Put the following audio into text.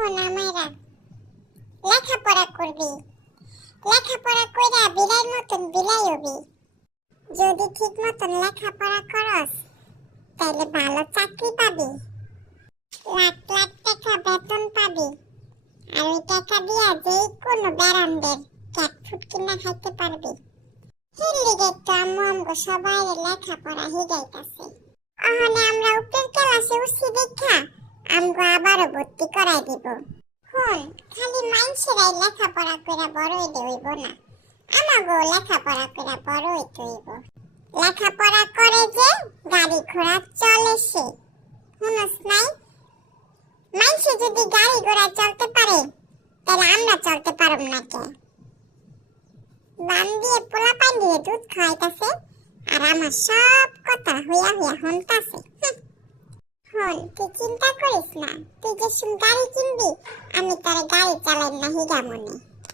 শোন আমাইরা, লেখাপড়া করবি, লেখাপড়া কইরা বিলাই মতন বিলাই হবি। যদি ঠিক মতন লেখাপড়া করস তাহলে ভালো চাকরি পাবি, লাখ লাখ টাকা বেতন পাবি, আর ওই টাকা দিয়া যে কোনো বেরামদের ক্যাট ফুড কিনা খাইতে পারবি। এর লিগে তো আম্মু আমগো সবাই লেখাপড়া হিগাইতাছে। ওখানে আমরা উপরের ক্লাসে উঠছি দেখা আমগো আবারও ভর্তি করাই দিব। হুন, খালি মানুষেরাই লেখাপড়া কইরা বড় হইতে হইব না, আমাগো লেখাপড়া কইরা বড় হইতে হইব। লেখাপড়া করে যে গাড়ি ঘোড়া চলে সে, শুনস নাই? মানুষে যদি গাড়ি ঘোড়া চলতে পারে তাহলে আমরা চলতে পারব না কে? বান দিয়ে পোলা পান দিয়ে দুধ খাওয়াইতাছে আর আমার সব কথা হইয়া হইয়া শুনতাছে। হন, তুই চিন্তা করিস না, তুই যে গাড়ি কিনবি আমি তোরে গাড়ি চালাই না হিগা মনে।